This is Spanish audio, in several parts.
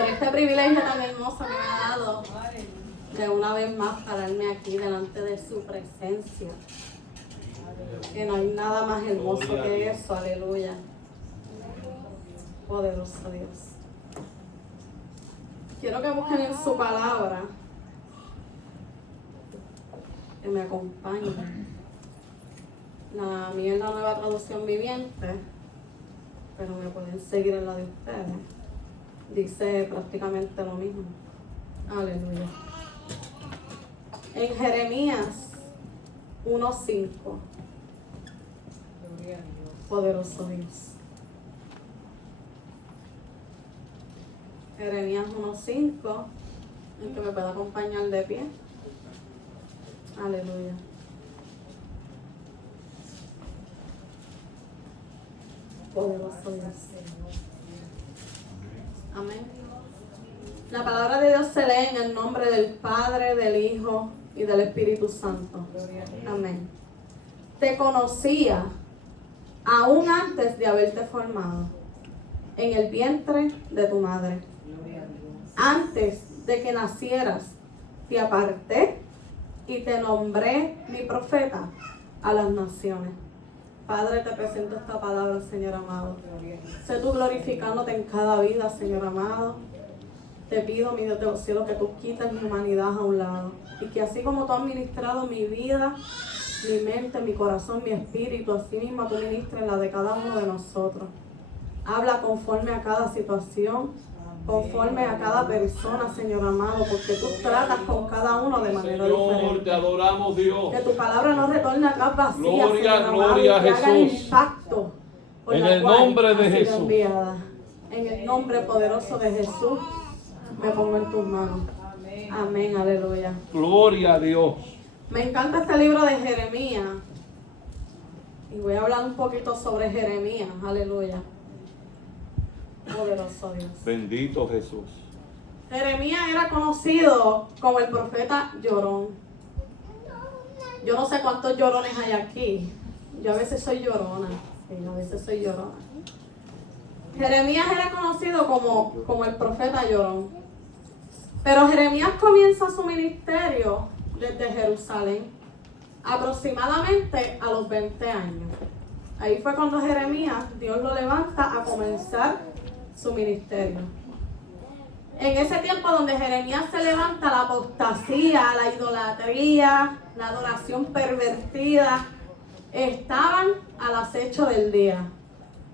por este privilegio tan hermoso que me ha dado de una vez más pararme aquí delante de su presencia. Que no hay nada más hermoso que eso, aleluya. Poderoso Dios. Quiero que busquen en su palabra, que me acompañen. La mía es la Nueva Traducción Viviente, pero me pueden seguir en la de ustedes. Dice prácticamente lo mismo. Aleluya. En Jeremías 1:5. Poderoso Dios. Jeremías 1:5. El que me pueda acompañar de pie. Aleluya. Poderoso Dios. Amén. La palabra de Dios se lee en el nombre del Padre, del Hijo y del Espíritu Santo. Amén. Te conocía aún antes de haberte formado en el vientre de tu madre. Antes de que nacieras, te aparté y te nombré mi profeta a las naciones. Padre, te presento esta palabra, Señor amado. Sé tú glorificándote en cada vida, Señor amado. Te pido, mi Dios de los cielos, que tú quites mi humanidad a un lado. Y que así como tú has ministrado mi vida, mi mente, mi corazón, mi espíritu, así mismo tú ministres la de cada uno de nosotros. Habla conforme a cada situación, conforme a cada persona, Señor amado, porque tú tratas con cada uno de manera diferente. Te adoramos, Dios. Que tu palabra no retorne acá vacía, Gloria, Señor gloria amado, y a que haga el Jesús. impacto por En la el cual nombre de ha sido Jesús. enviada. En el nombre poderoso de Jesús, me pongo en tus manos. Amén, aleluya. Gloria a Dios. Me encanta este libro de Jeremías. Y voy a hablar un poquito sobre Jeremías, aleluya. Poderoso Dios. Bendito Jesús. Jeremías era conocido como el profeta llorón. Yo no sé cuántos llorones hay aquí. Yo a veces soy llorona. Sí, a veces soy llorona. Jeremías era conocido como el profeta llorón. Pero Jeremías comienza su ministerio desde Jerusalén, aproximadamente a los 20 años. Ahí fue cuando Jeremías, Dios lo levanta a comenzar su ministerio. En ese tiempo donde Jeremías se levanta, la apostasía, la idolatría, la adoración pervertida, estaban al acecho del día,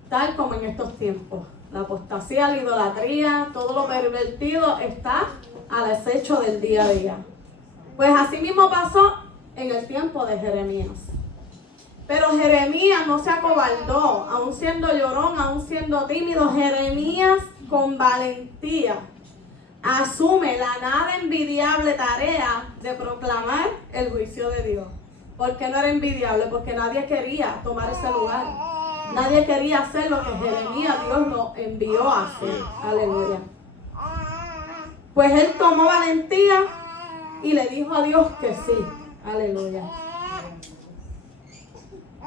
tal como en estos tiempos. La apostasía, la idolatría, todo lo pervertido está al acecho del día a día. Pues así mismo pasó en el tiempo de Jeremías. Pero Jeremías no se acobardó, aún siendo llorón, aún siendo tímido. Jeremías con valentía asume la nada envidiable tarea de proclamar el juicio de Dios. ¿Por qué no era envidiable? Porque nadie quería tomar ese lugar. Nadie quería hacer lo que Jeremías, Dios lo envió a hacer. Aleluya. Pues él tomó valentía y le dijo a Dios que sí. Aleluya.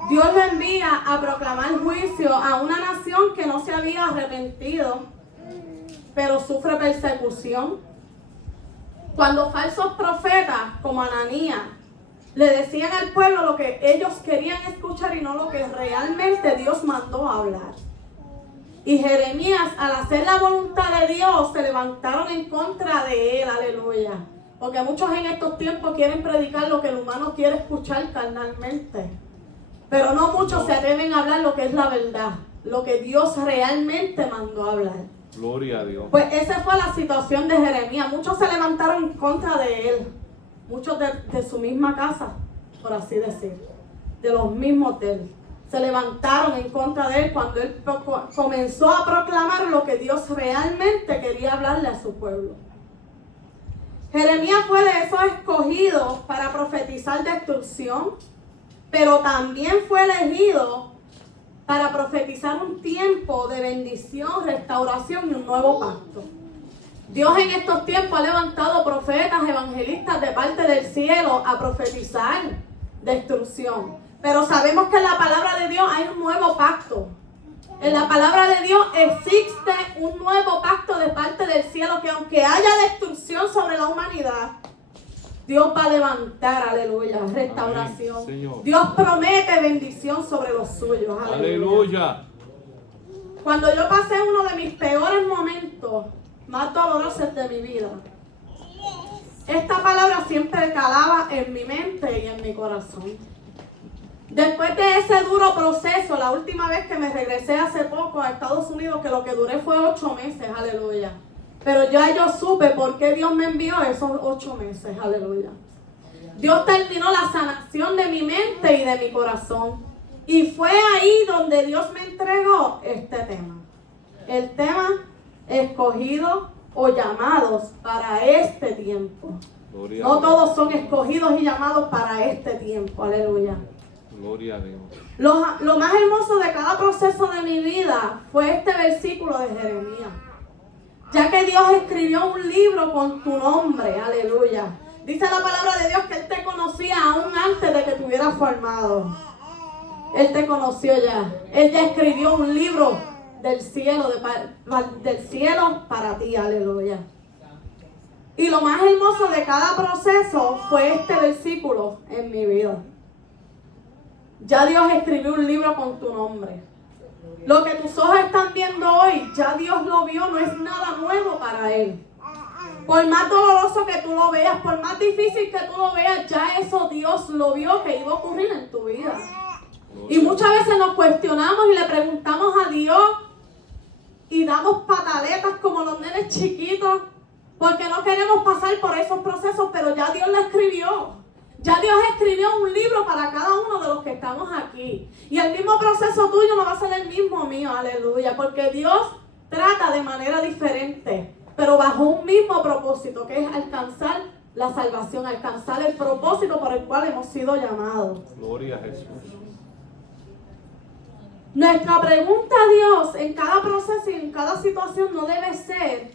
Dios lo envía a proclamar juicio a una nación que no se había arrepentido, pero sufre persecución. Cuando falsos profetas como Ananías le decían al pueblo lo que ellos querían escuchar y no lo que realmente Dios mandó a hablar. Y Jeremías, al hacer la voluntad de Dios, se levantaron en contra de él, aleluya. Porque muchos en estos tiempos quieren predicar lo que el humano quiere escuchar carnalmente. Pero no muchos se atreven a hablar lo que es la verdad, lo que Dios realmente mandó a hablar. Gloria a Dios. Pues esa fue la situación de Jeremías. Muchos se levantaron en contra de él. Muchos de su misma casa, por así decir. De los mismos de él. Se levantaron en contra de él cuando él comenzó a proclamar lo que Dios realmente quería hablarle a su pueblo. Jeremías fue de esos escogidos para profetizar destrucción, pero también fue elegido para profetizar un tiempo de bendición, restauración y un nuevo pacto. Dios en estos tiempos ha levantado profetas, evangelistas de parte del cielo a profetizar destrucción. Pero sabemos que en la palabra de Dios hay un nuevo pacto. En la palabra de Dios existe un nuevo pacto de parte del cielo que aunque haya destrucción sobre la humanidad, Dios va a levantar, aleluya, restauración. Amén, Señor. Dios promete bendición sobre los suyos, aleluya. Aleluya. Cuando yo pasé uno de mis peores momentos, más dolorosos de mi vida, esta palabra siempre calaba en mi mente y en mi corazón. Después de ese duro proceso, la última vez que me regresé hace poco a Estados Unidos, que lo que duré fue 8 meses, aleluya. Pero ya yo supe por qué Dios me envió esos 8 meses, aleluya. Dios terminó la sanación de mi mente y de mi corazón. Y fue ahí donde Dios me entregó este tema. El tema escogido o llamados para este tiempo. Gloria a No Dios. todos son escogidos y llamados para este tiempo, aleluya. Gloria a Dios. Lo más hermoso de cada proceso de mi vida fue este versículo de Jeremías. Ya que Dios escribió un libro con tu nombre, aleluya. Dice la palabra de Dios que Él te conocía aún antes de que te hubieras formado. Él te conoció ya. Él ya escribió un libro del cielo, del cielo para ti, aleluya. Y lo más hermoso de cada proceso fue este versículo en mi vida. Ya Dios escribió un libro con tu nombre. Lo que tus ojos están viendo hoy, ya Dios lo vio, no es nada nuevo para Él. Por más doloroso que tú lo veas, por más difícil que tú lo veas, ya eso Dios lo vio que iba a ocurrir en tu vida. Y muchas veces nos cuestionamos y le preguntamos a Dios y damos pataletas como los nenes chiquitos porque no queremos pasar por esos procesos, pero ya Dios lo escribió. Ya Dios escribió un libro para cada uno de los que estamos aquí. Y el mismo proceso tuyo no va a ser el mismo mío, aleluya. Porque Dios trata de manera diferente, pero bajo un mismo propósito, que es alcanzar la salvación, alcanzar el propósito por el cual hemos sido llamados. Gloria a Jesús. Nuestra pregunta a Dios en cada proceso y en cada situación no debe ser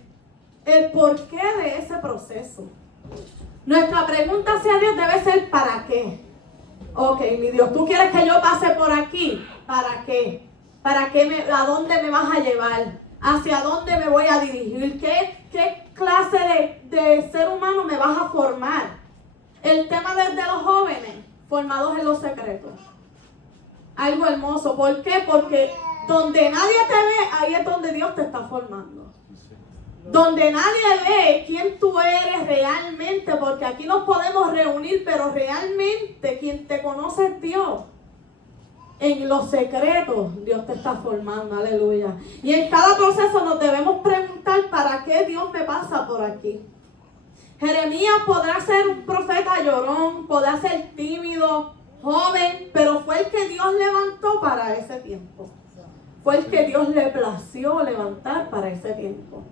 el porqué de ese proceso. Nuestra pregunta hacia Dios debe ser ¿para qué? Ok, mi Dios, ¿tú quieres que yo pase por aquí? ¿Para qué? ¿Para qué ¿a dónde me vas a llevar? ¿Hacia dónde me voy a dirigir? ¿Qué clase de ser humano me vas a formar? El tema de los jóvenes formados en los secretos. Algo hermoso. ¿Por qué? Porque donde nadie te ve, ahí es donde Dios te está formando. Donde nadie ve quién tú eres realmente, porque aquí nos podemos reunir, pero realmente quien te conoce es Dios. En los secretos Dios te está formando, aleluya. Y en cada proceso nos debemos preguntar ¿para qué Dios me pasa por aquí? Jeremías podrá ser un profeta llorón, podrá ser tímido, joven, pero fue el que Dios levantó para ese tiempo. Fue el que Dios le plació levantar para ese tiempo.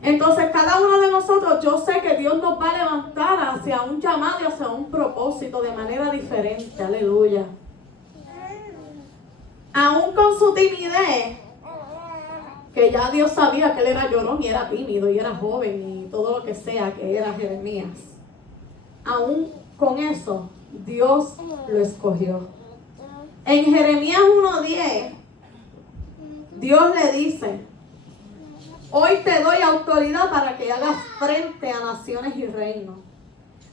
Entonces cada uno de nosotros, yo sé que Dios nos va a levantar hacia un llamado y hacia un propósito de manera diferente, aleluya. Aún con su timidez, que ya Dios sabía que él era llorón y era tímido y era joven y todo lo que sea que era Jeremías. Aún con eso, Dios lo escogió. En Jeremías 1:10, Dios le dice: hoy te doy autoridad para que hagas frente a naciones y reinos.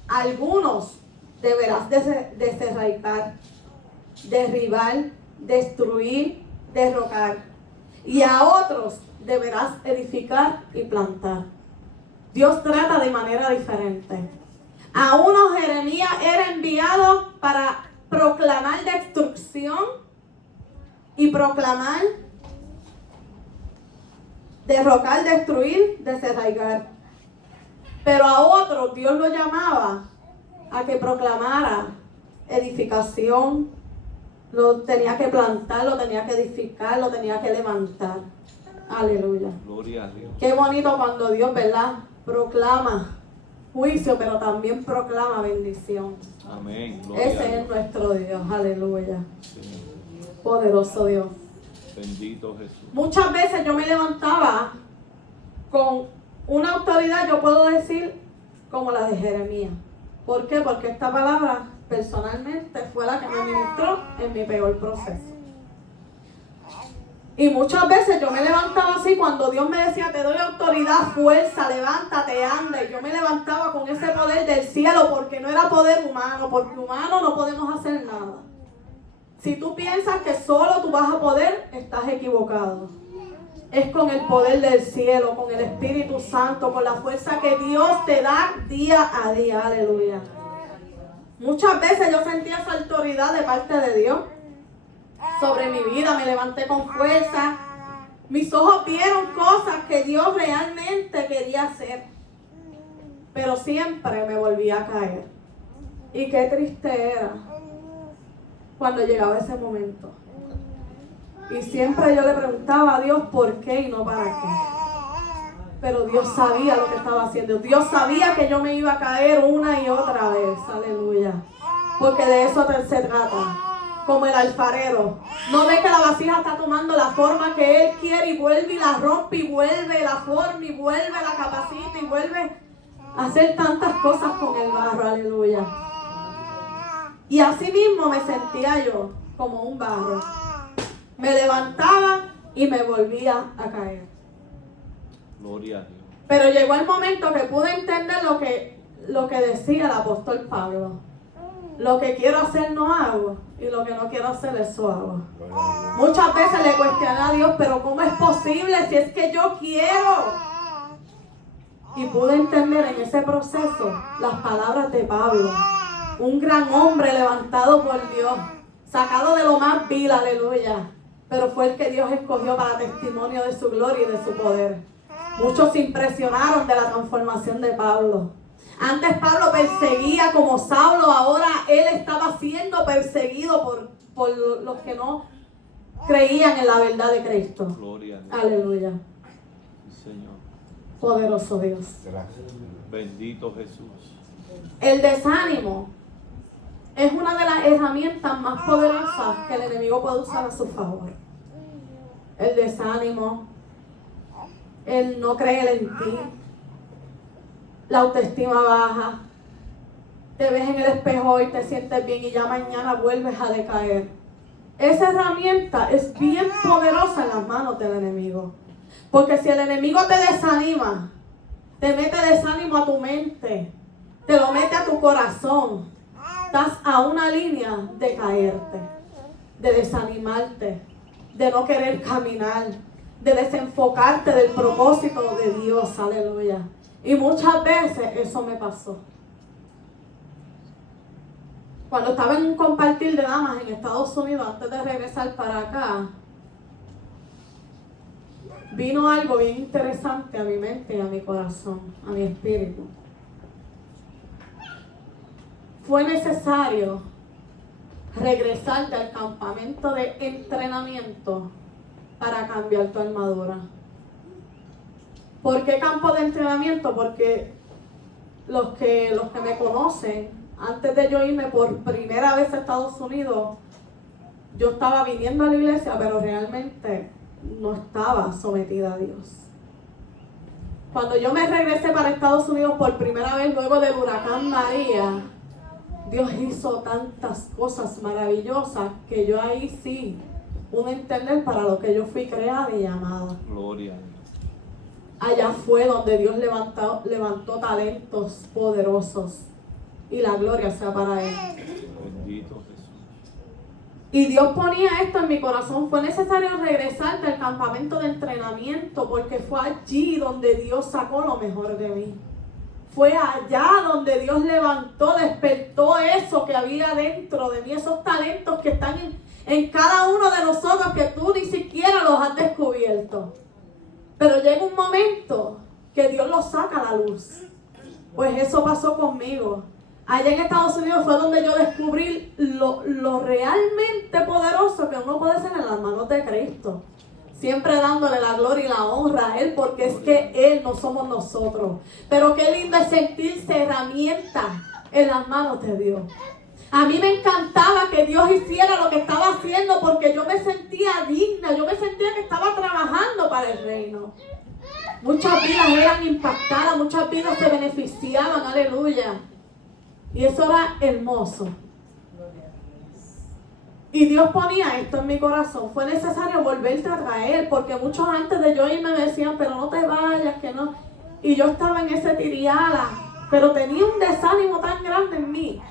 Algunos deberás deserraigar, derribar, destruir, derrocar. Y a otros deberás edificar y plantar. Dios trata de manera diferente. A uno Jeremías era enviado para proclamar destrucción y proclamar derrocar, destruir, deserraigar. Pero a otro Dios lo llamaba a que proclamara edificación. Lo tenía que plantar, lo tenía que edificar, lo tenía que levantar. Aleluya. Gloria a Dios. Qué bonito cuando Dios, ¿verdad?, proclama juicio, pero también proclama bendición. Amén. Gloria Ese a es Dios. nuestro Dios. Aleluya. Sí. Poderoso Dios. Bendito Jesús. Muchas veces yo me levantaba con una autoridad, yo puedo decir, como la de Jeremías. ¿Por qué? Porque esta palabra personalmente fue la que me ministró en mi peor proceso. Y muchas veces yo me levantaba así cuando Dios me decía, te doy autoridad, fuerza, levántate, anda. Y yo me levantaba con ese poder del cielo porque no era poder humano, porque humano no podemos hacer nada. Si tú piensas que solo tú vas a poder, estás equivocado. Es con el poder del cielo, con el Espíritu Santo, con la fuerza que Dios te da día a día. Aleluya. Muchas veces yo sentía esa autoridad de parte de Dios sobre mi vida. Me levanté con fuerza. Mis ojos vieron cosas que Dios realmente quería hacer. Pero siempre me volvía a caer. Y qué triste era cuando llegaba ese momento. Y siempre yo le preguntaba a Dios por qué y no para qué. Pero Dios sabía lo que estaba haciendo. Dios sabía que yo me iba a caer una y otra vez. Aleluya. Porque de eso se trata. Como el alfarero. No ve que la vasija está tomando la forma que Él quiere y vuelve y la rompe y vuelve la forma y vuelve la capacita y vuelve a hacer tantas cosas con el barro. Aleluya. Y así mismo me sentía yo como un barro. Me levantaba y me volvía a caer. Gloria a Dios. Pero llegó el momento que pude entender lo que decía el apóstol Pablo. Lo que quiero hacer no hago y lo que no quiero hacer eso hago. Muchas veces le cuestioné a Dios, pero ¿cómo es posible si es que yo quiero? Y pude entender en ese proceso las palabras de Pablo. Un gran hombre levantado por Dios, sacado de lo más vil, aleluya. Pero fue el que Dios escogió para testimonio de su gloria y de su poder. Muchos se impresionaron de la transformación de Pablo. Antes Pablo perseguía como Saulo, ahora él estaba siendo perseguido por los que no creían en la verdad de Cristo. Gloria a Dios. Aleluya. Sí, Señor. Poderoso Dios. Gracias. Bendito Jesús. El desánimo es una de las herramientas más poderosas que el enemigo puede usar a su favor. El desánimo, el no creer en ti, la autoestima baja, te ves en el espejo y te sientes bien y ya mañana vuelves a decaer. Esa herramienta es bien poderosa en las manos del enemigo. Porque si el enemigo te desanima, te mete desánimo a tu mente, te lo mete a tu corazón, estás a una línea de caerte, de desanimarte, de no querer caminar, de desenfocarte del propósito de Dios, aleluya. Y muchas veces eso me pasó. Cuando estaba en un compartir de damas en Estados Unidos, antes de regresar para acá, vino algo bien interesante a mi mente y a mi corazón, a mi espíritu. Fue necesario regresarte al campamento de entrenamiento para cambiar tu armadura. ¿Por qué campo de entrenamiento? Porque los que me conocen, antes de yo irme por primera vez a Estados Unidos, yo estaba viniendo a la iglesia, pero realmente no estaba sometida a Dios. Cuando yo me regresé para Estados Unidos por primera vez luego del huracán María, Dios hizo tantas cosas maravillosas que yo ahí sí pude entender para lo que yo fui creada y llamada. Gloria a Dios. Allá fue donde Dios levantó talentos poderosos y la gloria sea para Él. Bendito Jesús. Y Dios ponía esto en mi corazón. Fue necesario regresar del campamento de entrenamiento porque fue allí donde Dios sacó lo mejor de mí. Fue allá donde Dios levantó, despertó eso que había dentro de mí, esos talentos que están en cada uno de nosotros que tú ni siquiera los has descubierto. Pero llega un momento que Dios los saca a la luz. Pues eso pasó conmigo. Allá en Estados Unidos fue donde yo descubrí lo realmente poderoso que uno puede ser en las manos de Cristo. Siempre dándole la gloria y la honra a Él, porque es que Él no somos nosotros. Pero qué lindo es sentirse herramienta en las manos de Dios. A mí me encantaba que Dios hiciera lo que estaba haciendo porque yo me sentía digna, yo me sentía que estaba trabajando para el reino. Muchas vidas eran impactadas, muchas vidas se beneficiaban, aleluya. Y eso era hermoso. Y Dios ponía esto en mi corazón. Fue necesario volverte a traer, porque muchos antes de yo irme me decían, pero no te vayas, que no. Y yo estaba en ese tiriala, pero tenía un desánimo tan grande en mí,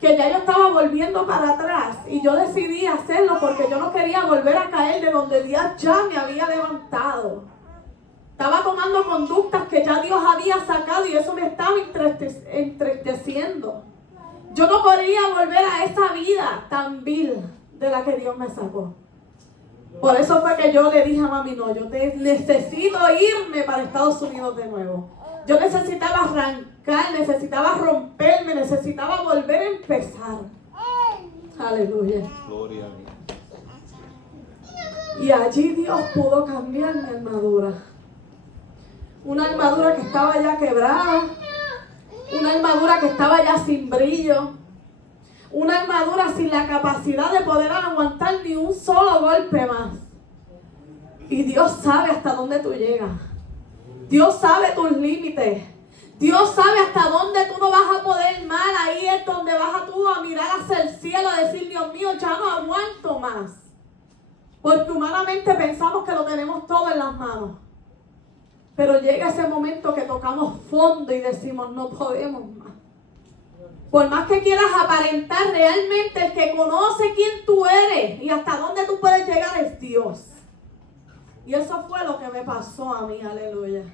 que ya yo estaba volviendo para atrás. Y yo decidí hacerlo porque yo no quería volver a caer de donde Dios ya me había levantado. Estaba tomando conductas que ya Dios había sacado y eso me estaba entristeciendo. Yo no quería volver a esa vida tan vil de la que Dios me sacó. Por eso fue que yo le dije a mami, no, yo necesito irme para Estados Unidos de nuevo. Yo necesitaba arrancar, necesitaba romperme, necesitaba volver a empezar. Aleluya. Gloria a Dios. Y allí Dios pudo cambiar mi armadura. Una armadura que estaba ya quebrada. Una armadura que estaba ya sin brillo. Una armadura sin la capacidad de poder aguantar ni un solo golpe más. Y Dios sabe hasta dónde tú llegas. Dios sabe tus límites. Dios sabe hasta dónde tú no vas a poder más. Ahí es donde vas tú a mirar hacia el cielo, a decir, Dios mío, ya no aguanto más. Porque humanamente pensamos que lo tenemos todo en las manos. Pero llega ese momento que tocamos fondo y decimos, no podemos más. Por más que quieras aparentar, realmente el que conoce quién tú eres y hasta dónde tú puedes llegar es Dios. Y eso fue lo que me pasó a mí, aleluya.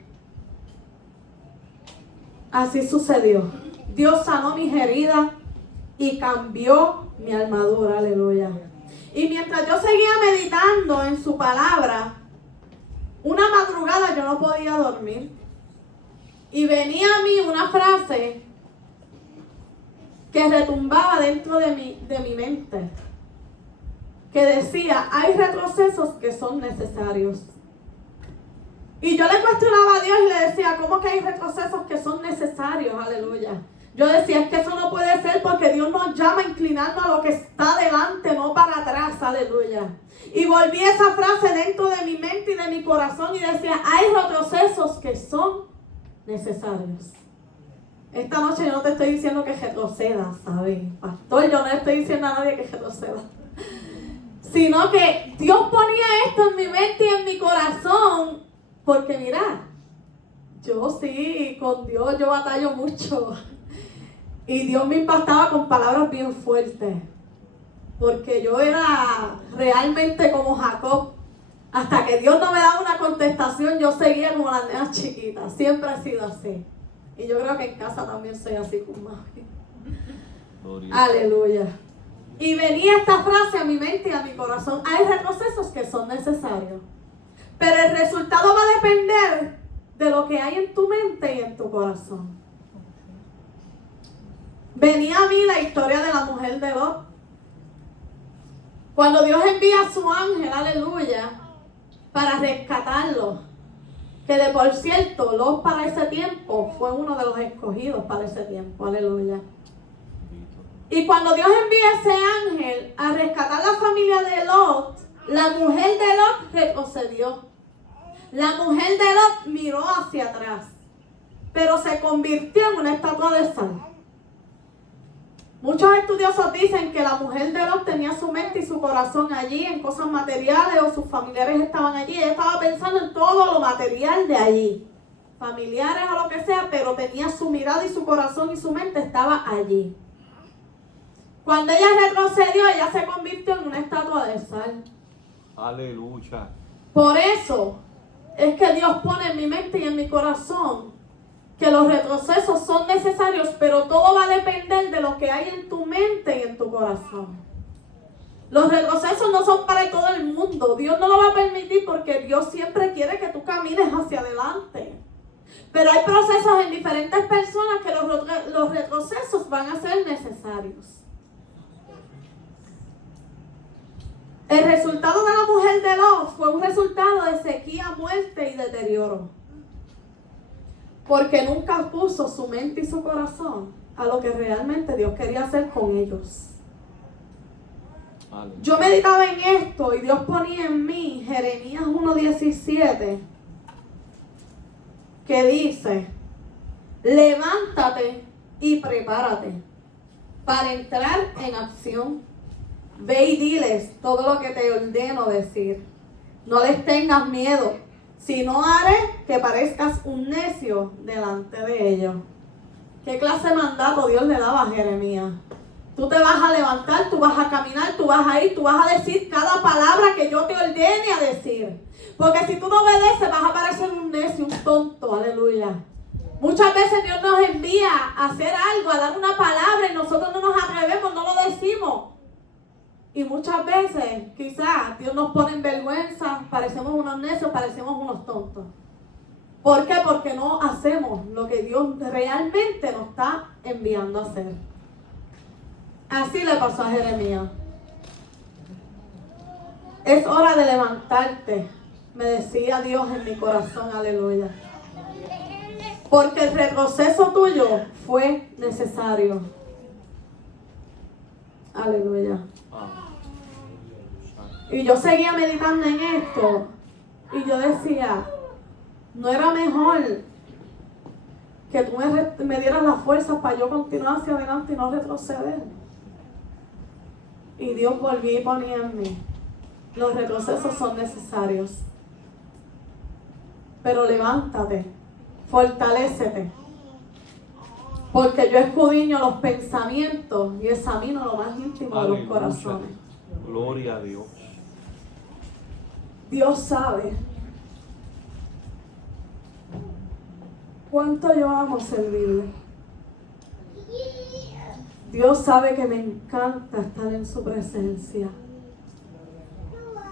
Así sucedió. Dios sanó mis heridas y cambió mi armadura, aleluya. Y mientras yo seguía meditando en su palabra, una madrugada yo no podía dormir. Y venía a mí una frase que retumbaba dentro de mi mente. Que decía, hay retrocesos que son necesarios. Y yo le cuestionaba a Dios y le decía, ¿cómo que hay retrocesos que son necesarios? Aleluya. Yo decía, es que eso no puede ser porque Dios nos llama a inclinarnos a lo que está delante, no para atrás. Aleluya. Y volví esa frase dentro de mi mente y de mi corazón y decía, hay retrocesos que son necesarios. Esta noche yo no te estoy diciendo que retrocedas, ¿sabes? Pastor, yo no le estoy diciendo a nadie que retroceda. Sino que Dios ponía esto en mi mente y en mi corazón. Porque mira, yo sí, con Dios yo batallo mucho. Y Dios me impactaba con palabras bien fuertes. Porque yo era realmente como Jacob. Hasta que Dios no me daba una contestación, yo seguía como las nenas chiquitas. Siempre he sido así. Y yo creo que en casa también soy así con mami. Aleluya. Y venía esta frase a mi mente y a mi corazón. Hay retrocesos que son necesarios. Pero el resultado va a depender de lo que hay en tu mente y en tu corazón. Venía a mí la historia de la mujer de Lot. Cuando Dios envía a su ángel, aleluya, para rescatarlo. Que de por cierto, Lot para ese tiempo fue uno de los escogidos para ese tiempo, aleluya. Y cuando Dios envía ese ángel a rescatar la familia de Lot, la mujer de Lot retrocedió. La mujer de Lot miró hacia atrás, pero se convirtió en una estatua de sal. Muchos estudiosos dicen que la mujer de Lot tenía su mente y su corazón allí, en cosas materiales, o sus familiares estaban allí. Ella estaba pensando en todo lo material de allí, familiares o lo que sea, pero tenía su mirada y su corazón y su mente estaba allí. Cuando ella retrocedió, ella se convirtió en una estatua de sal. Aleluya. Por eso es que Dios pone en mi mente y en mi corazón que los retrocesos son necesarios, pero todo va a depender de lo que hay en tu mente y en tu corazón. Los retrocesos no son para todo el mundo. Dios no lo va a permitir porque Dios siempre quiere que tú camines hacia adelante. Pero hay procesos en diferentes personas que los retrocesos van a ser necesarios. El resultado de la mujer de Lot fue un resultado de sequía, muerte y deterioro. Porque nunca puso su mente y su corazón a lo que realmente Dios quería hacer con ellos. Aleluya. Yo meditaba en esto y Dios ponía en mí Jeremías 1:17, que dice, levántate y prepárate para entrar en acción. Ve y diles todo lo que te ordeno decir. No les tengas miedo, si no haré que parezcas un necio delante de ellos. ¿Qué clase de mandato Dios le daba a Jeremías? Tú te vas a levantar, tú vas a caminar, tú vas a ir, tú vas a decir cada palabra que yo te ordene a decir. Porque si tú no obedeces, vas a parecer un necio, un tonto, aleluya. Muchas veces Dios nos envía a hacer algo, a dar una palabra y nosotros no nos atrevemos, no lo decimos. Y muchas veces, quizás, Dios nos pone en vergüenza, parecemos unos necios, parecemos unos tontos. ¿Por qué? Porque no hacemos lo que Dios realmente nos está enviando a hacer. Así le pasó a Jeremías. Es hora de levantarte, me decía Dios en mi corazón, aleluya. Porque el retroceso tuyo fue necesario. Aleluya. Y yo seguía meditando en esto. Y yo decía, no era mejor que tú me dieras las fuerzas para yo continuar hacia adelante y no retroceder. Y Dios volvió y ponía en mí, los retrocesos son necesarios. Pero levántate, fortalécete. Porque yo escudriño los pensamientos y examino lo más íntimo de los corazones. Gloria a Dios. Dios sabe cuánto yo amo servirle. Dios sabe que me encanta estar en su presencia.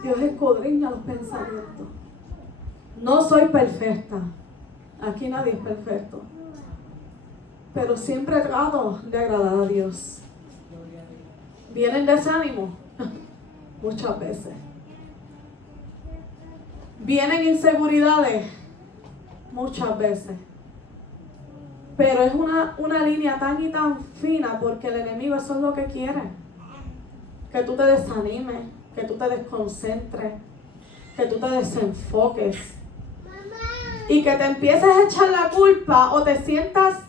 Dios escudriña los pensamientos. No soy perfecta. Aquí nadie es perfecto. Pero siempre trato de agradar a Dios. ¿Vienen desánimo? Muchas veces. ¿Vienen inseguridades? Muchas veces. Pero es una línea tan y tan fina porque el enemigo eso es lo que quiere. Que tú te desanimes, que tú te desconcentres, que tú te desenfoques. Y que te empieces a echar la culpa o te sientas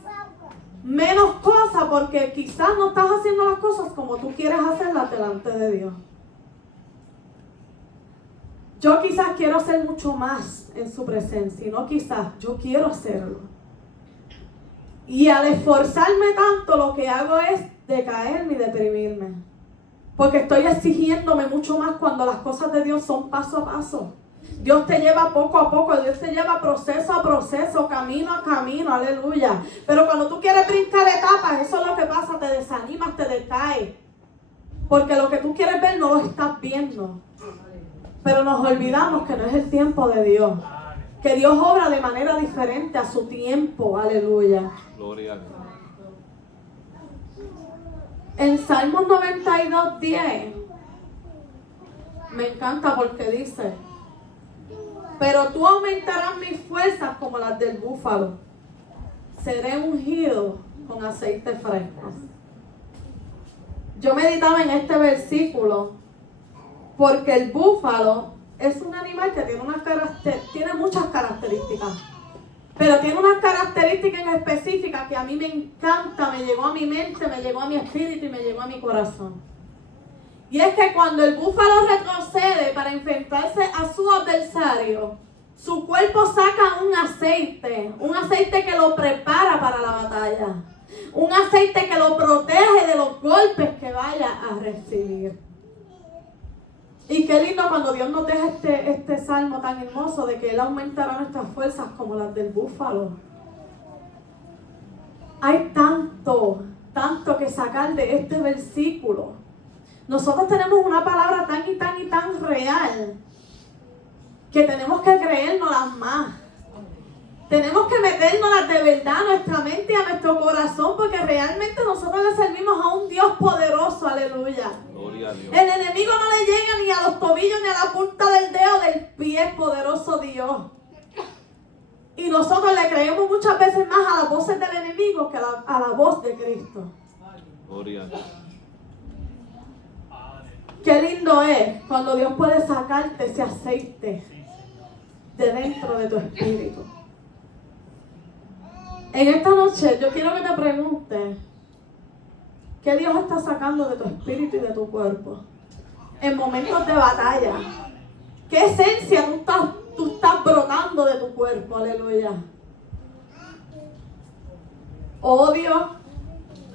menos cosa porque quizás no estás haciendo las cosas como tú quieres hacerlas delante de Dios. Yo quizás quiero hacer mucho más en su presencia y no quizás, yo quiero hacerlo. Y al esforzarme tanto lo que hago es decaerme y deprimirme. Porque estoy exigiéndome mucho más cuando las cosas de Dios son paso a paso. Dios te lleva poco a poco, Dios te lleva proceso a proceso, camino a camino, aleluya. Pero cuando tú quieres brincar etapas, eso es lo que pasa, te desanimas, te decaes. Porque lo que tú quieres ver no lo estás viendo. Pero nos olvidamos que no es el tiempo de Dios. Que Dios obra de manera diferente a su tiempo, aleluya. Gloria a Dios. En Salmos 92:10 me encanta porque dice: pero tú aumentarás mis fuerzas como las del búfalo. Seré ungido con aceite fresco. Yo meditaba en este versículo porque el búfalo es un animal que tiene muchas características. Pero tiene unas características en específicas que a mí me encanta, me llegó a mi mente, me llegó a mi espíritu y me llegó a mi corazón. Y es que cuando el búfalo retrocede para enfrentarse a su adversario, su cuerpo saca un aceite que lo prepara para la batalla, un aceite que lo protege de los golpes que vaya a recibir. Y qué lindo cuando Dios nos deja este salmo tan hermoso de que Él aumentará nuestras fuerzas como las del búfalo. Hay tanto que sacar de este versículo. Nosotros tenemos una palabra tan real que tenemos que creérnoslas más. Tenemos que metérnoslas de verdad a nuestra mente y a nuestro corazón porque realmente nosotros le servimos a un Dios poderoso, aleluya. Gloria a Dios. El enemigo no le llega ni a los tobillos ni a la punta del dedo del pie, poderoso Dios. Y nosotros le creemos muchas veces más a las voces del enemigo que a la voz de Cristo. Gloria a Dios. Qué lindo es cuando Dios puede sacarte ese aceite de dentro de tu espíritu. En esta noche yo quiero que te preguntes, ¿qué Dios está sacando de tu espíritu y de tu cuerpo? en momentos de batalla? ¿Qué esencia tú estás brotando de tu cuerpo? Aleluya. Odio,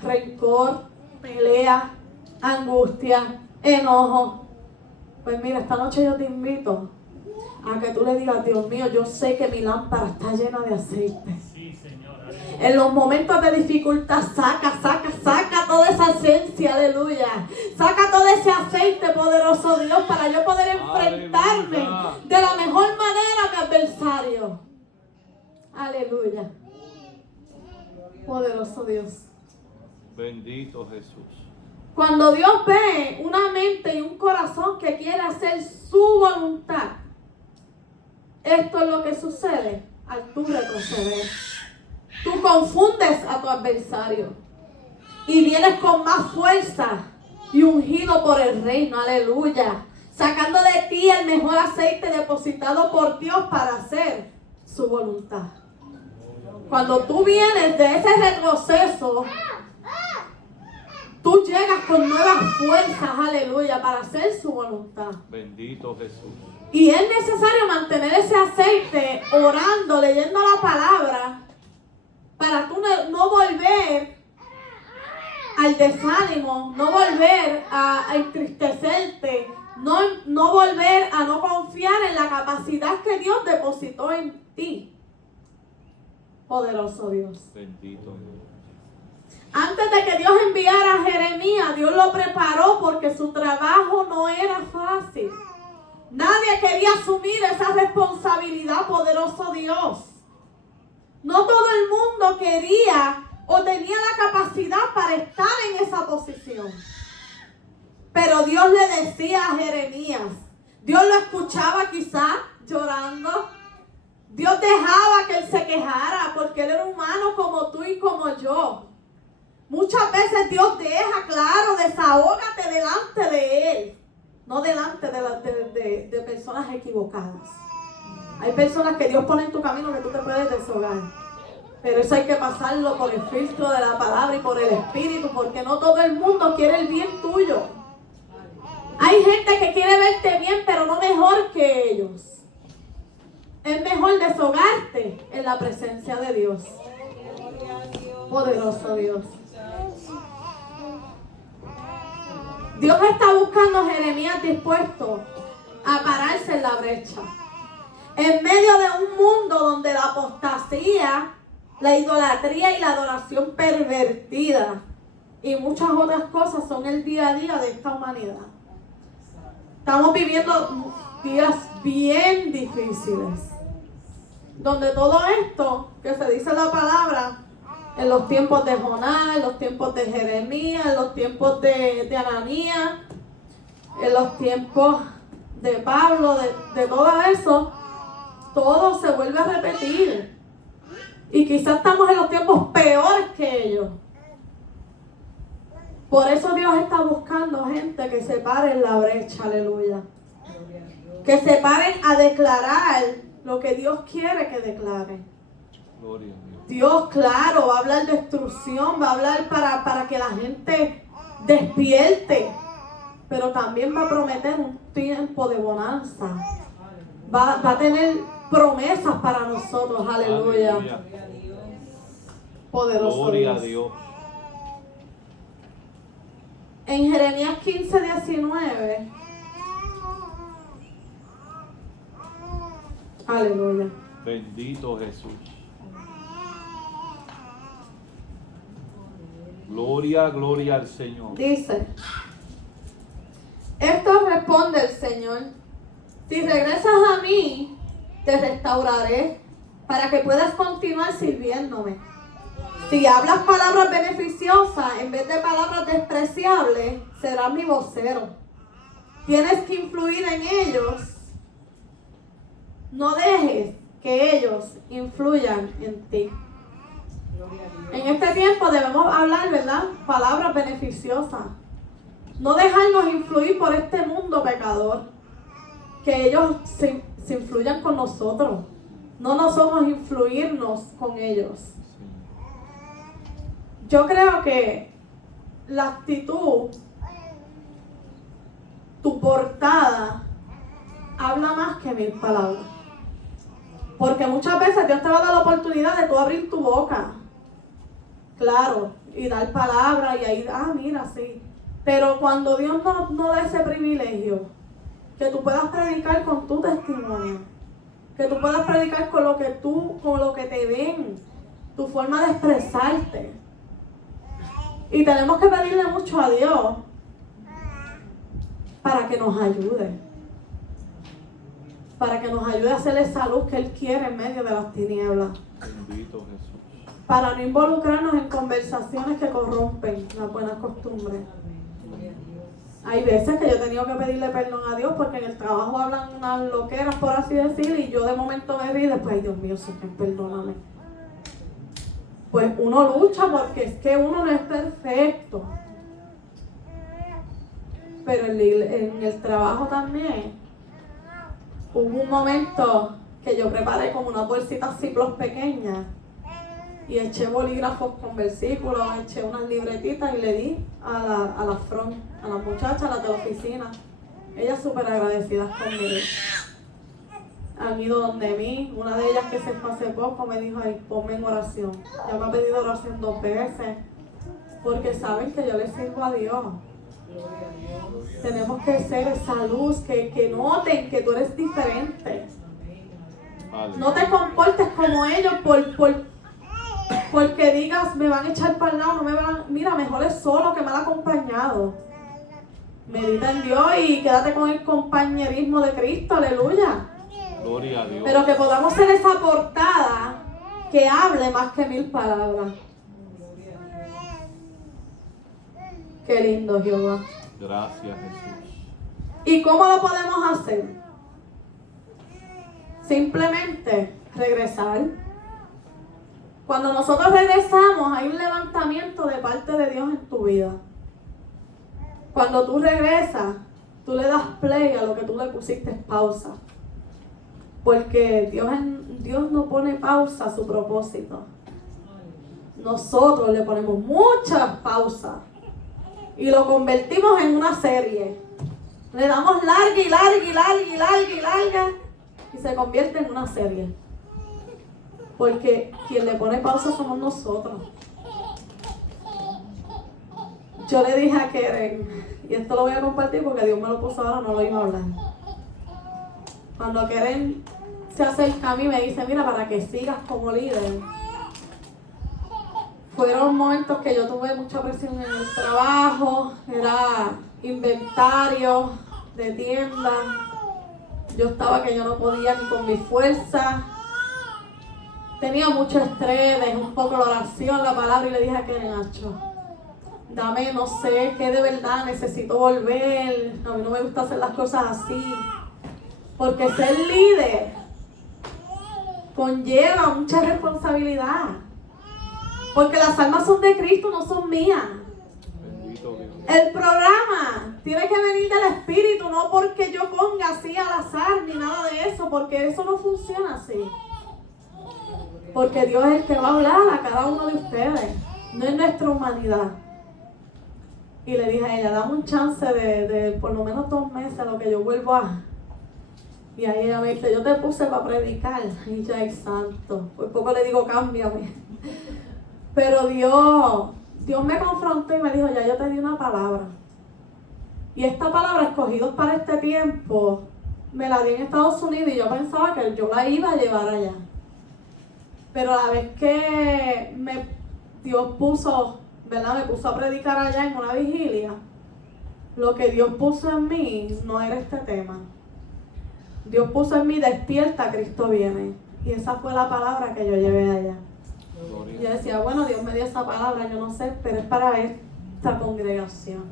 rencor, pelea, angustia, enojo. Pues mira, esta noche yo te invito a que tú le digas: Dios mío, yo sé que mi lámpara está llena de aceite. Sí, Señor. En los momentos de dificultad, saca toda esa esencia, aleluya. Saca todo ese aceite, poderoso Dios, para yo poder enfrentarme Aleluya. de la mejor manera a mi adversario. Aleluya. Poderoso Dios. Bendito Jesús. Cuando Dios ve una mente y un corazón que quiere hacer su voluntad, esto es lo que sucede al tú retroceder. Tú confundes a tu adversario y vienes con más fuerza y ungido por el reino, aleluya, sacando de ti el mejor aceite depositado por Dios para hacer su voluntad. Cuando tú vienes de ese retroceso, tú llegas con nuevas fuerzas, aleluya, para hacer su voluntad. Bendito Jesús. Y es necesario mantener ese aceite orando, leyendo la palabra, para tú no volver al desánimo, no volver a entristecerte, no volver a no confiar en la capacidad que Dios depositó en ti. Poderoso Dios. Bendito Dios. Antes de que Dios enviara a Jeremías, Dios lo preparó porque su trabajo no era fácil. Nadie quería asumir esa responsabilidad, poderoso Dios. No todo el mundo quería o tenía la capacidad para estar en esa posición. Pero Dios le decía a Jeremías, Dios lo escuchaba quizás llorando. Dios dejaba que él se quejara porque él era humano como tú y como yo. Muchas veces Dios deja claro, desahógate delante de Él, no delante de personas equivocadas. Hay personas que Dios pone en tu camino que tú te puedes desahogar, pero eso hay que pasarlo por el filtro de la palabra y por el Espíritu, porque no todo el mundo quiere el bien tuyo. Hay gente que quiere verte bien, pero no mejor que ellos. Es mejor desahogarte en la presencia de Dios. Poderoso Dios. Dios está buscando a Jeremías dispuesto a pararse en la brecha. En medio de un mundo donde la apostasía, la idolatría y la adoración pervertida y muchas otras cosas son el día a día de esta humanidad. Estamos viviendo días bien difíciles, donde todo esto que se dice en la palabra, en los tiempos de Jonás, en los tiempos de Jeremías, en los tiempos de Ananías, en los tiempos de Pablo, de todo eso, todo se vuelve a repetir. Y quizás estamos en los tiempos peores que ellos. Por eso Dios está buscando gente que se pare en la brecha, aleluya. Que se paren a declarar lo que Dios quiere que declaren. Gloria a Dios. Dios, claro, va a hablar de instrucción, va a hablar para que la gente despierte, pero también va a prometer un tiempo de bonanza. Va a tener promesas para nosotros, aleluya. Poderoso Gloria a Dios. Dios. En Jeremías 15:19, aleluya. Bendito Jesús. Gloria, gloria al Señor. Dice, esto responde el Señor: si regresas a mí, te restauraré para que puedas continuar sirviéndome. Si hablas palabras beneficiosas en vez de palabras despreciables, serás mi vocero. Tienes que influir en ellos. No dejes que ellos influyan en ti. En este tiempo debemos hablar, ¿verdad? Palabras beneficiosas. No dejarnos influir por este mundo pecador. Que ellos se influyan con nosotros. No nosotros influirnos con ellos. Yo creo que la actitud tu portada habla más que 1000 palabras. Porque muchas veces Dios te va a dar la oportunidad de tú abrir tu boca. Claro, y dar palabras y ahí, mira, sí. Pero cuando Dios no da ese privilegio, que tú puedas predicar con tu testimonio, que tú puedas predicar con lo que te ven, tu forma de expresarte. Y tenemos que pedirle mucho a Dios para que nos ayude. Para que nos ayude a hacer esa luz que Él quiere en medio de las tinieblas. Bendito Jesús. Para no involucrarnos en conversaciones que corrompen las buenas costumbres. Hay veces que yo he tenido que pedirle perdón a Dios porque en el trabajo hablan unas loqueras, por así decir, y yo de momento me río y después, ay Dios mío, Señor, perdóname. Pues uno lucha porque es que uno no es perfecto. Pero en el trabajo también hubo un momento que yo preparé como una bolsita Ziploc pequeña y eché bolígrafos con versículos, eché unas libretitas y le di a las muchachas, a las de la oficina. Ellas súper agradecidas conmigo. Han ido donde mí. Una de ellas que se fue hace poco me dijo, ay, ponme en oración. Ya me ha pedido oración 2 veces porque saben que yo le sirvo a Dios. Tenemos que ser esa luz, que noten que tú eres diferente. No te comportes como ellos porque digas, me van a echar para el lado, no me van. Mira, mejor es solo que mal acompañado. Medita en Dios y quédate con el compañerismo de Cristo, aleluya. Gloria a Dios. Pero que podamos ser esa portada que hable más que 1000 palabras. Qué lindo, Jehová. Gracias, Jesús. ¿Y cómo lo podemos hacer? Simplemente regresar. Cuando nosotros regresamos, hay un levantamiento de parte de Dios en tu vida. Cuando tú regresas, tú le das play a lo que tú le pusiste pausa. Porque Dios no pone pausa a su propósito. Nosotros le ponemos muchas pausas y lo convertimos en una serie. Le damos larga y larga y larga y larga y larga y se convierte en una serie. Porque quien le pone pausa somos nosotros. Yo le dije a Keren, y esto lo voy a compartir porque Dios me lo puso ahora, no lo iba a hablar. Cuando Keren se acerca a mí y me dice, mira, para que sigas como líder. Fueron momentos que yo tuve mucha presión en el trabajo, era inventario de tienda. Yo estaba que yo no podía ni con mi fuerza. Tenía mucho estrés, dejé un poco la oración, la palabra y le dije a Keren, Nacho, dame, no sé, que de verdad necesito volver. A mí no me gusta hacer las cosas así. Porque ser líder conlleva mucha responsabilidad. Porque las almas son de Cristo, no son mías. Bendito Dios. El programa tiene que venir del Espíritu, no porque yo ponga así al azar ni nada de eso, porque eso no funciona así. Porque Dios es el que va a hablar a cada uno de ustedes, no es nuestra humanidad. Y le dije a ella, dame un chance de por lo menos 2 meses a lo que yo vuelvo a... Y ahí ella me dice, yo te puse para predicar. Y yo, ay santo, por poco le digo, cámbiame. Pero Dios me confrontó y me dijo, ya yo te di una palabra. Y esta palabra, escogidos para este tiempo, me la di en Estados Unidos y yo pensaba que yo la iba a llevar allá. Pero a la vez que Dios puso, ¿verdad? Me puso a predicar allá en una vigilia, lo que Dios puso en mí no era este tema. Dios puso en mí, despierta, Cristo viene. Y esa fue la palabra que yo llevé allá. Gloria. Yo decía, bueno, Dios me dio esa palabra, yo no sé, pero es para esta congregación.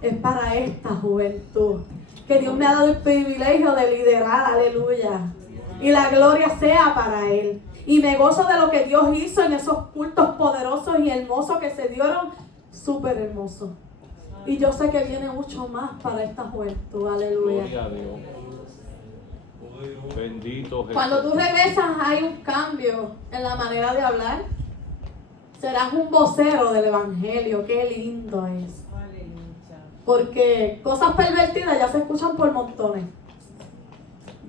Es para esta juventud. Que Dios me ha dado el privilegio de liderar, aleluya. Y la gloria sea para Él. Y me gozo de lo que Dios hizo en esos cultos poderosos y hermosos que se dieron, súper hermosos. Y yo sé que viene mucho más para esta juventud, aleluya. Gloria a Dios. Bendito Jesús. Cuando tú regresas hay un cambio en la manera de hablar. Serás un vocero del Evangelio. Qué lindo es. Porque cosas pervertidas ya se escuchan por montones.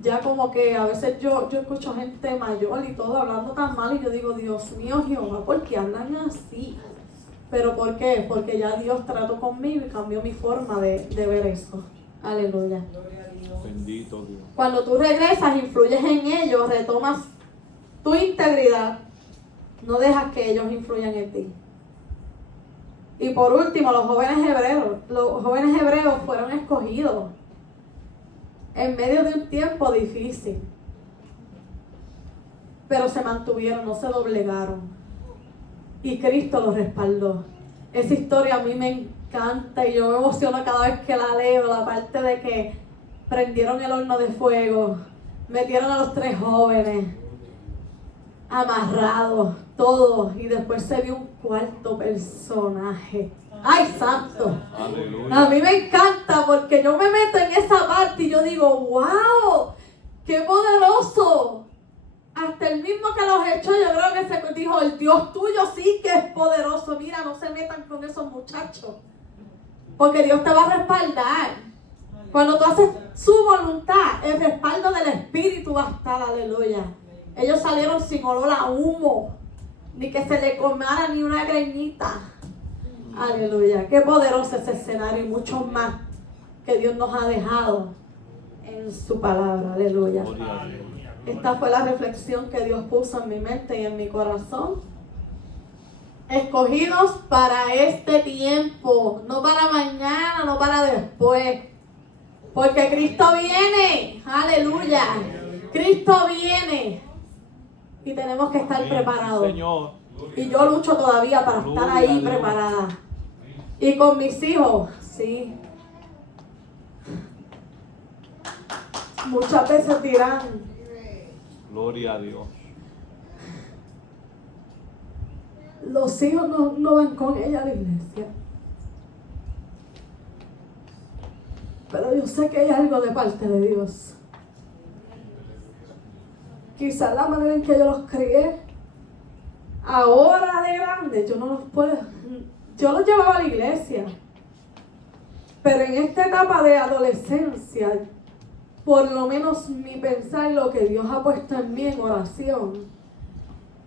Ya como que a veces yo escucho gente mayor y todo hablando tan mal y yo digo, Dios mío, Jehová, ¿por qué hablan así? ¿Pero por qué? Porque ya Dios trató conmigo y cambió mi forma de ver eso. Aleluya. Bendito Dios. Cuando tú regresas, influyes en ellos, retomas tu integridad, no dejas que ellos influyan en ti. Y por último, los jóvenes hebreos fueron escogidos en medio de un tiempo difícil, pero se mantuvieron, no se doblegaron, y Cristo los respaldó. Esa historia a mí me encanta y yo me emociono cada vez que la leo, la parte de que prendieron el horno de fuego, metieron a los 3 jóvenes amarrados, todos, y después se vio un cuarto personaje. ¡Ay, santo! Aleluya. A mí me encanta porque yo me meto en esa parte y yo digo, ¡wow! ¡Qué poderoso! Hasta el mismo que los echó, yo creo que se dijo, el Dios tuyo sí que es poderoso. Mira, no se metan con esos muchachos, porque Dios te va a respaldar. Cuando tú haces su voluntad, el respaldo del Espíritu va a estar, aleluya. Ellos salieron sin olor a humo, ni que se le comara ni una greñita. Aleluya. Qué poderoso ese escenario y muchos más que Dios nos ha dejado en su palabra. Aleluya. Gloria a Dios. Esta fue la reflexión que Dios puso en mi mente y en mi corazón. Escogidos para este tiempo, no para mañana, no para después. Porque Cristo viene. Aleluya. Cristo viene. Y tenemos que estar Amén, preparados. Señor. Y yo lucho todavía para estar Gloria ahí a Dios. preparada. Y con mis hijos, sí. Muchas veces dirán, Gloria a Dios. los hijos no van con ella a la iglesia. Pero yo sé que hay algo de parte de Dios. Quizás la manera en que yo los crié, ahora de grande, yo no los puedo. Yo los llevaba a la iglesia. Pero en esta etapa de adolescencia, por lo menos mi pensar, lo que Dios ha puesto en mí en oración,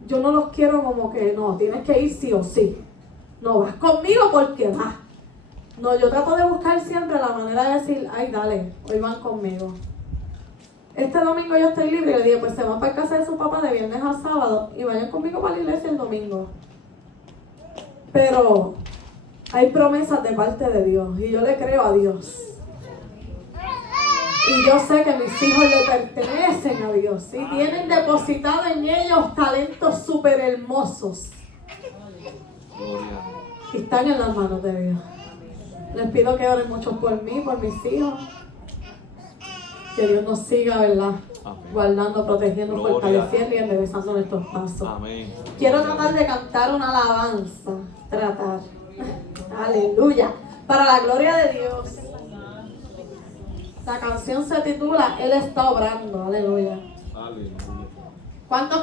yo no los quiero como que no, tienes que ir sí o sí. No, vas conmigo porque vas. No, yo trato de buscar siempre la manera de decir, ay, dale, hoy van conmigo. Este domingo yo estoy libre y le dije, pues se van para casa de su papá de viernes a sábado y vayan conmigo para la iglesia el domingo. Pero hay promesas de parte de Dios y yo le creo a Dios. Y yo sé que mis hijos le pertenecen a Dios y tienen depositado en ellos talentos súper hermosos. Gloria a Dios. Y están en las manos de Dios. Les pido que oren mucho por mí, por mis hijos. Que Dios nos siga, ¿verdad? Amén. Guardando, protegiendo, Gloria. fortaleciendo y enderezando nuestros pasos. Amén. Quiero tratar de cantar una alabanza. Tratar. Aleluya. Para la gloria de Dios. La canción se titula Él está obrando. Aleluya. Aleluya. ¿Cuántos